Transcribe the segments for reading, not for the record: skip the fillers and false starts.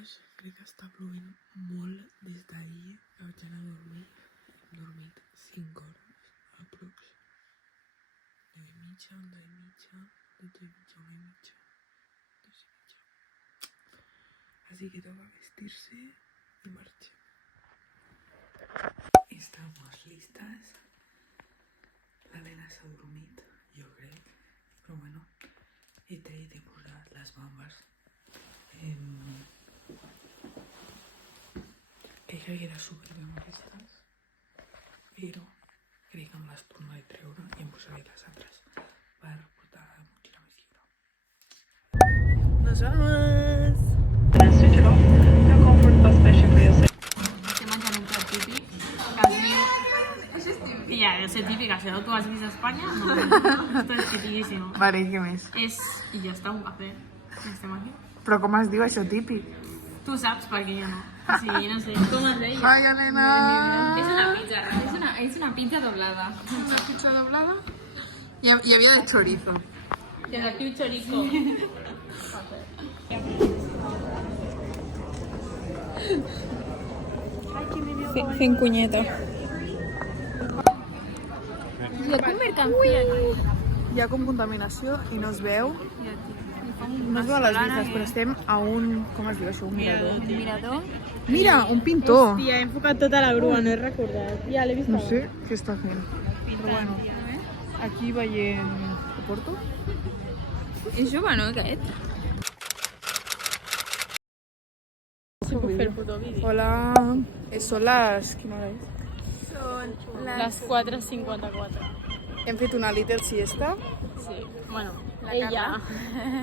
Nosaltres crec que està plovent molt des d'ahir que vaig anar a dormir. Hem dormit 5 hores, aprox. 9 i mitja, 11 i mitja, 12 i mitja, 1 i mitja, 2 i mitja. Así que toca vestirse y marcha. Estamos listas. L'Helena s'ha dormit, jo crec, però bueno, he tret i posat les bambes. Crec que queda superbé amb aquestes, però crec que em les tornaré a treure i em posaré les altres per portar la motxilla més lliure. Nos vamos! Estem menjant un plat típic que es diu... Ja, deu ser típic, això tu has vist a Espanya? No, esto es tipiquísimo. Vale, i què més? És, i ja està, un cafè. Estem aquí. Però com es diu això típic? Tu saps, perquè jo no. O sigui, no sé, com es deia? Ai, Helena! És una pizza, és una pizza doblada. Una pizza doblada? Hi havia de chorizo. Des d'aquí un chorico. Fent cunyeta. Hi ha com mercancia. Hi ha com contaminació i no es veu. No es veuen les vistes, però estem a un... Com es diu això? Un mirador. Mirador. Mira, un pintor! Hòstia, he enfocat tota la grua, no he recordat. Ja l'he vist No sé què està fent. Però bueno, aquí veiem Oporto. És jove, no, aquest? Si puc fer el puto vídeo. Hola, són les... Quina hora és? Les 4:54. Hem fet una little siesta. Sí, bueno, La ella.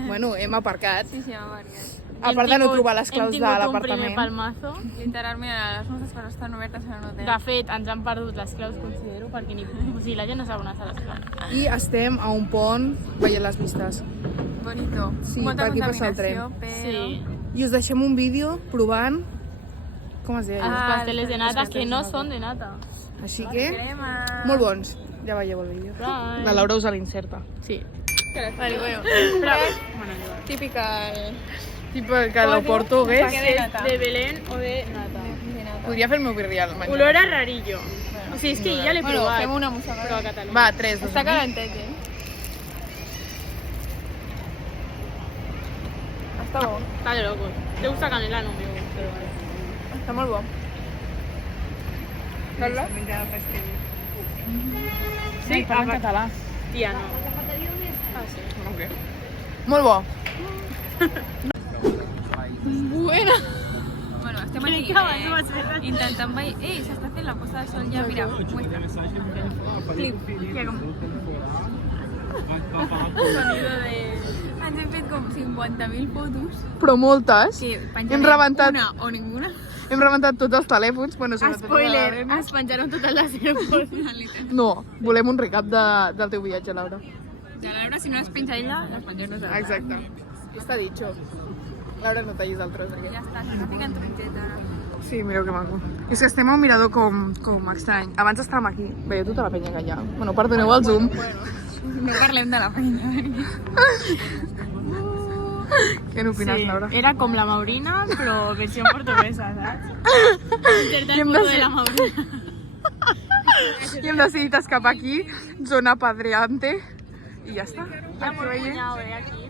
Bueno, hem aparcat. Sí, marcat. A part de no trobar les claus de Hem tingut un primer l'apartament. palmazo. Literalment, les nostres coses estan obertes en un hotel. De fet, ens han perdut les claus, considero, perquè o sigui, la gent no sap on estan les claus. I estem a un pont veient les vistes. Bonito. Sí, Molta per aquí passa el tren. contaminació, però... Sí. I us deixem un vídeo provant... Com es deia? Els pasteles de nata, que no són de nata. Així que, Crema. molt bons. Ja veieu el vídeo. Right. La Laura us l'inserta. Sí. Vale, bueno. Però, Típica... Tipo que l'Oporto hagués... és de Belén o de nata. Podria fer el meu birria al menjar. Olor a rarillo. O sigui, és que ja l'he Bueno, provat. fem una mossegada. Però a Catalunya. Va, 3, 2, Està calentet, Està bo. Està de locos. Te gusta canela, no me gusta, però vale. Està molt bo. Carla? Sí, parla en català. Tia, no. Okay. Molt bo. Buena. Bueno, estem aquí Crec que abans ho vaig fer. intentant veure... Ei, s'està fent la posta de sol ja, mira. Muestra. Clip. Ja, com... Sonido de... Ens hem fet com 50.000 fotos. Però moltes. Que Hem penjarem rebentat, una o ninguna. hem rebentat tots els telèfons. Bueno, sobretot Spoiler, la Lorena. es penjaron totes les aeroports. No, volem un recap del teu viatge, Laura. Ja la Laura, si no les penja ella, les penja nosaltres. Exacte. Està dicho. Laura, no tallis el tros aquest. Ja està, s'està ficant tronqueta. Sí, mireu que maco. És que estem a un mirador com estrany. Abans estàvem aquí. Veieu tota la penya que hi ha. Bueno, perdoneu el zoom. No parlem de la feina. Què n'opines, Laura? Era com la Maurina, però versió portuguesa, saps? Intentar I hem foto de- de la Maurina. I hem decidit escapar aquí, zona padreante. I ja està. Ja Aquí molt veiem. cunyau, aquí.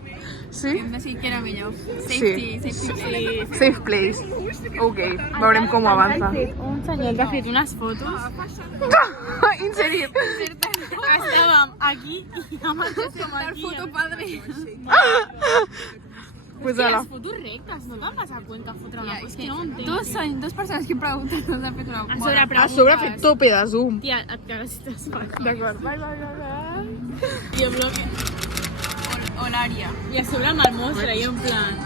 Sí? Hem decidit que era millor. Sí. Safety play. Safe place. Ok, veurem com ho avança. Un senyor que ha fet unes fotos. Inserir. Estàvem aquí i amb el com aquí. Foto padre. Pues Sí, ala. les fotos rectes, no te'n vas a cuenta fotre una cosa, és que no ho entenc. Dos persones que hem preguntat no s'han fet una A sobre bona. A sobre ha fet tope de zoom. Tia, et cagues si t'espanyes. D'acord. Bye. I en bloque. O l'àrea. I a sobre amb el mostre, i en plan...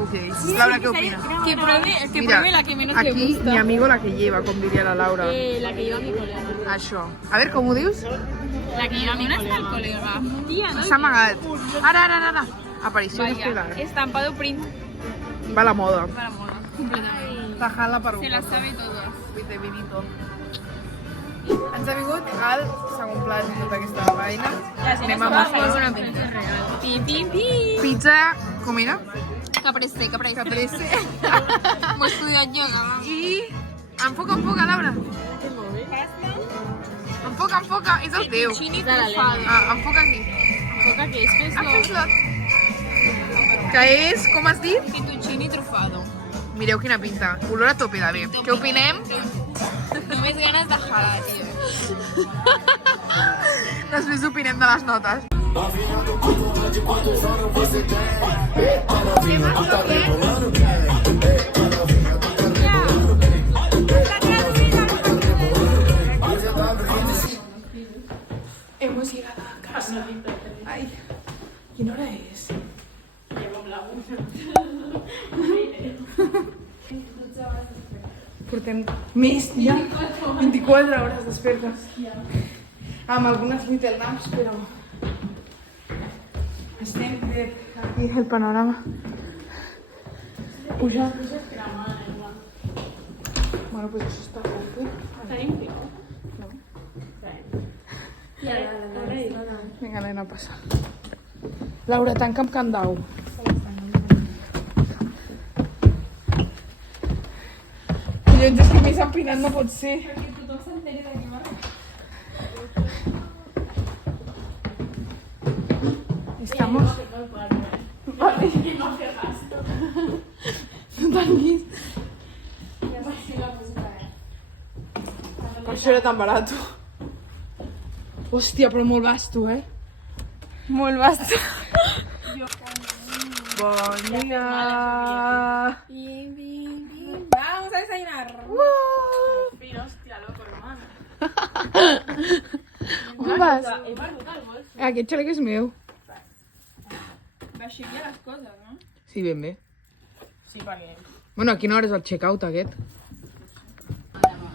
Ok. Laura, què opines? Que pruebe la que menos le aquí gusta. mi amigo la que lleva, com diria la Laura. La que lleva mi colega. Això. A veure, com ho dius? La que lleva mi ¿Dónde está el colega. colega? Tia, no? S'ha amagat. Ara. Aparició estelar. Estampado print Va la moda. para moda. Completamente. Tajala per un Se las sabe todas. de vinito. Ens ha vingut el segon plat de tota aquesta feina. Anem a Molt bona pinta. Pim, pim, pim. pizza, com era? Caprese. Caprese. Hemos estudiat yoga. I... Enfoca, Laura. Enfoca, és el teu. Fettuccini De la trufado. Enfoca aquí. Enfoca que és Ah, fes-lo. fes-lo. Que és, com has dit? Fettuccini trufado. Mireu quina pinta. Olor a tope de bé. Què opinem? Només ganes de jalar, tio. Després opinem de les notes. Hemos llegado a casa. Ay, quina hora és? Portem més ja 24 hores despertes. Amb algunes little naps, però estem bé. Aquí el panorama. Puja. Bueno, pues això està fàcil. No. Vinga, nena, passa. Laura, tanca amb candau. Collons, és que més empinat no pot ser. Estamos... Vale. No t'han vist. Per això era tan barat. Hòstia, però molt vasto, eh? Molt vasto. Bon dia. Vamos a desayunar. On vas? Aquest xalec és meu. Baixem ja les coses, no? Sí, ben bé. Sí, perquè... Bueno, a quina hora és el check-out aquest?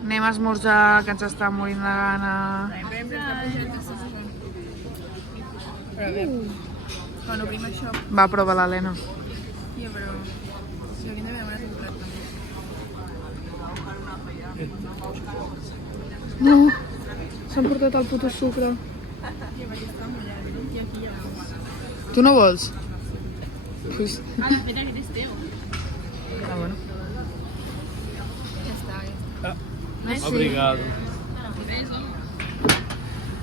Anem a esmorzar, que ens està morint de gana. Quan obrim això, Va, prova l'Helena. tio, però... Si hauríem de veure un plat també. No, s'han portat el puto sucre. Tu no vols? Pues... Ah, de fet, aquest és teu. Ah, bueno. Ja està. Obrigado.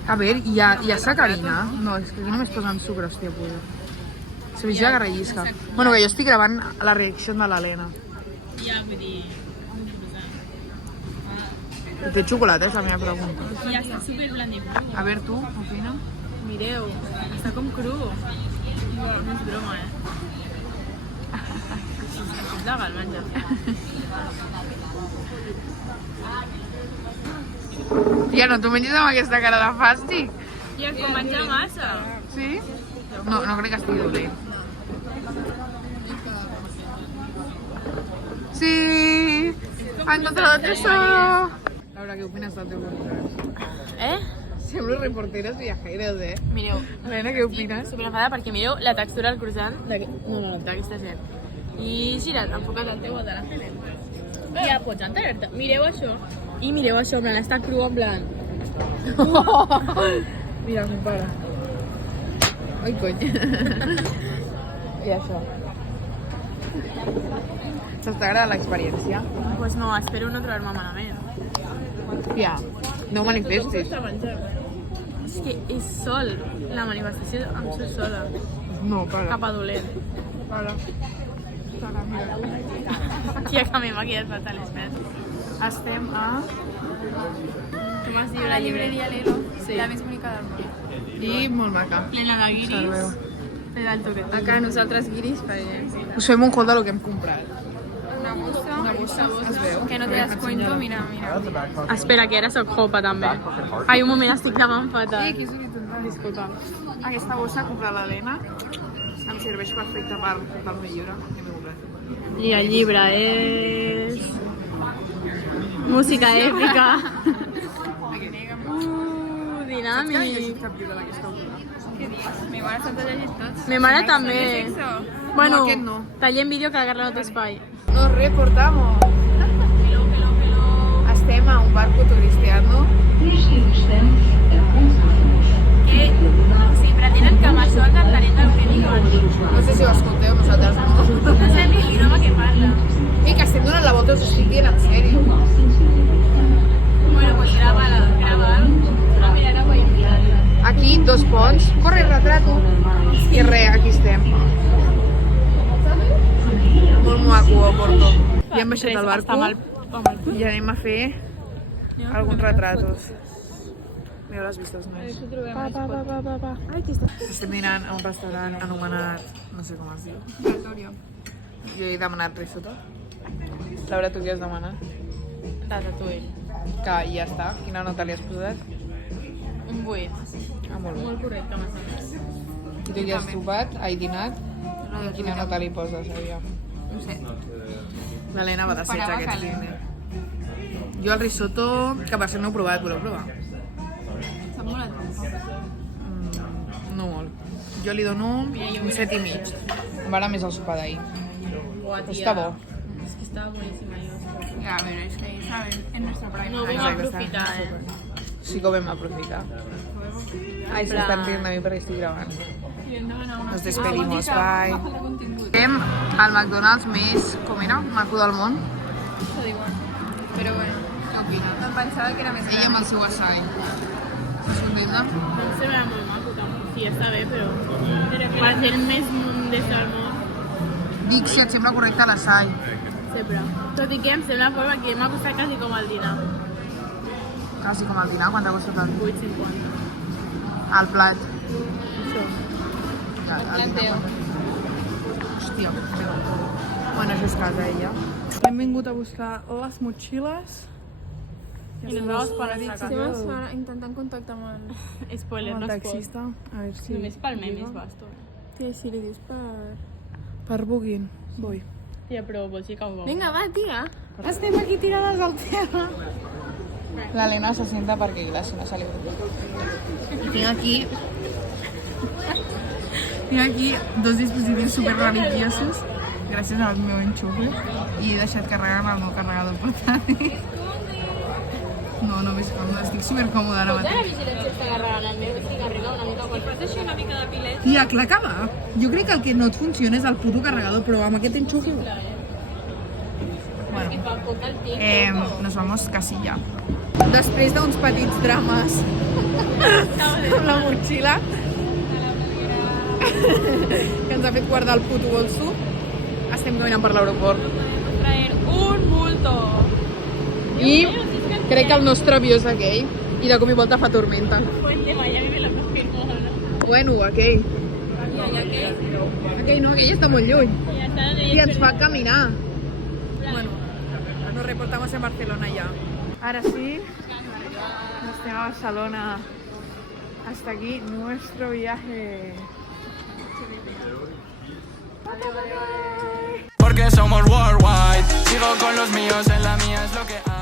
A ver, ¿y a sacarina? No, és que aquí només posen sucre, hòstia puta. Se veig la rellisca. Bueno, que jo estic gravant la reacció de l'Helena. Ja, vull dir... Té xocolata, és la meva pregunta. Ja està superblandit. A ver, tu, opina? Mireu, està com cru. No és broma, eh? És legal menjar. Tia, no t'ho menges amb aquesta cara de fàstic? Ja, com menjar massa. Sí? No, no crec que estigui dolent. Sí! Ha encontrado el tesoro! Laura, què opines del teu podcast? Eh? Semblo reporteros viajeros, eh? Mireu, Helena, què opines? superenfadada perquè mireu la textura del croissant d'aquesta gent. I gira't, enfoca't al teu o de la Helen. Ja pots enterar-te. Mireu això. I mireu això, en plan, està cru, en plan... Mira, mon pare. Ai, cony. I això. T'està agradant l'experiència? Pues no, espero no trobar-me malament. Ja, no ho manifestis. És que és sol. La manifestació em surt sola. No, para. Cap a dolent. Para. Para, mira. Tia, que m'he maquillat fatal, espera. Estem a... Tu m'has dit A la llibreria Lelo, Sí. la més bonica del món. I molt maca. Plena de Salveu. guiris. Plena del toquet. Acá nosaltres guiris farem Us fem un haul de lo que hem comprat. una bossa, Es veu? que no te das cuenta, mira. Espera, que ara soc jopa, també. Ai, un moment, estic gravant fatal. Sí, que és un Disculpa. Aquesta bossa ha comprat l'Helena. Em serveix perfecte per portar el meu llibre. Que m'he comprat. I el llibre és... Música èpica. Dinàmic. Cap llibre d'aquesta autora. Què dius? Mi mare se'ls ha llegit tots. Me mare també. Sexo. Bueno, No, aquest no. tallem vídeo que la Carla no té espai. Nos reportamos. Estem a un barco turisteando. Que si pretenen que amb això el cantarem del que diuen. No sé si ho escolteu, nosaltres no. No sé aquí 2 ponts, corre retrato i res, aquí estem. Molt maco, Oporto. Ja hem baixat al barco i anem a fer alguns retratos. Mireu les vistes més. Estem dinant a un restaurant anomenat, no sé com es diu. Jo he demanat risotto. Laura, tu què has demanat? Ratatouille. Que ja està. Quina nota li has posat? Un 8. Ah, molt bé. Molt correcte, més o més. I tu què has trobat? Has dinat? I quina nota li poses, Àvia? No sé. L'Helena va de 16 Parava aquest calent. cine. Jo el risotto, que per cert no he provat, voleu provar? Sap molt a tu. No molt. Jo li dono un 7 i mig. M'agrada més el sopar d'ahir. Buah, tia. Està bo. Es que estaba buenísima yo. Ya, pero es que, ¿sabes? En nuestro prime. No vengo a aprofitar, Sí que ho vam aprofitar. Ai, s'estan rient de mi perquè estic gravant. Nos despedimos, bye. Estem al McDonald's més, com era, maco del món. Eso da igual. Pero bueno, no pensaba que era més Ella amb el seu açai. Estàs contenta? No se ve muy maco tampoco. Sí, está bien, pero para hacer el mes de salmón, Dic si et sembla correcte l'açai. sempre. Tot i que em sembla forma que m'ha costat quasi com el dinar. Quasi com el dinar, quant t'ha costat el 8,50. el plat? Això. Ja, el dinar. Hòstia, però... Bueno, això és casa, ella. Hem vingut a buscar les motxilles. I nos vamos para nuestra casa. Estem intentant contactar amb el... Spoiler, Amb no el es pot. taxista. A veure si... Només pel meme és basto. Tia, si li dius per... Per Booking. Vull. Tia, però vols dir que ho vol. Vinga, va, tia. Estem aquí tirades al terra. L'Helena se sienta perquè Gràcia no se li veu. Tinc aquí... Tinc aquí 2 dispositius super religiosos gràcies al meu enxufe i he deixat carregant el meu carregador portàtil. No, no veig còmode, estic super còmode ara mateix. vigilància està agarrant el meu, estic arribant una mica quan fas així una mica de pilet. Tia, clar que va. Jo crec que el que no et funciona és el puto carregador, però amb aquest enxufe... I per poc el tinc. Nos vamos casi ya. Després d'uns petits drames amb la motxilla que ens ha fet guardar el puto bolso, estem caminant per l'aeroport. Traer un bulto. I crec que el nostre avió és aquell i de cop i volta fa tormenta. Fuente Miami me lo confirmó, ¿no? Bueno, aquell. Y Aquell no, aquell està molt lluny. ya está donde I ens fa caminar. Bueno, nos reportamos en Barcelona ya. Ahora sí, nos tenemos a Barcelona. Hasta aquí nuestro viaje. Porque somos worldwide. Sigo con los míos, en la mía es lo que hay.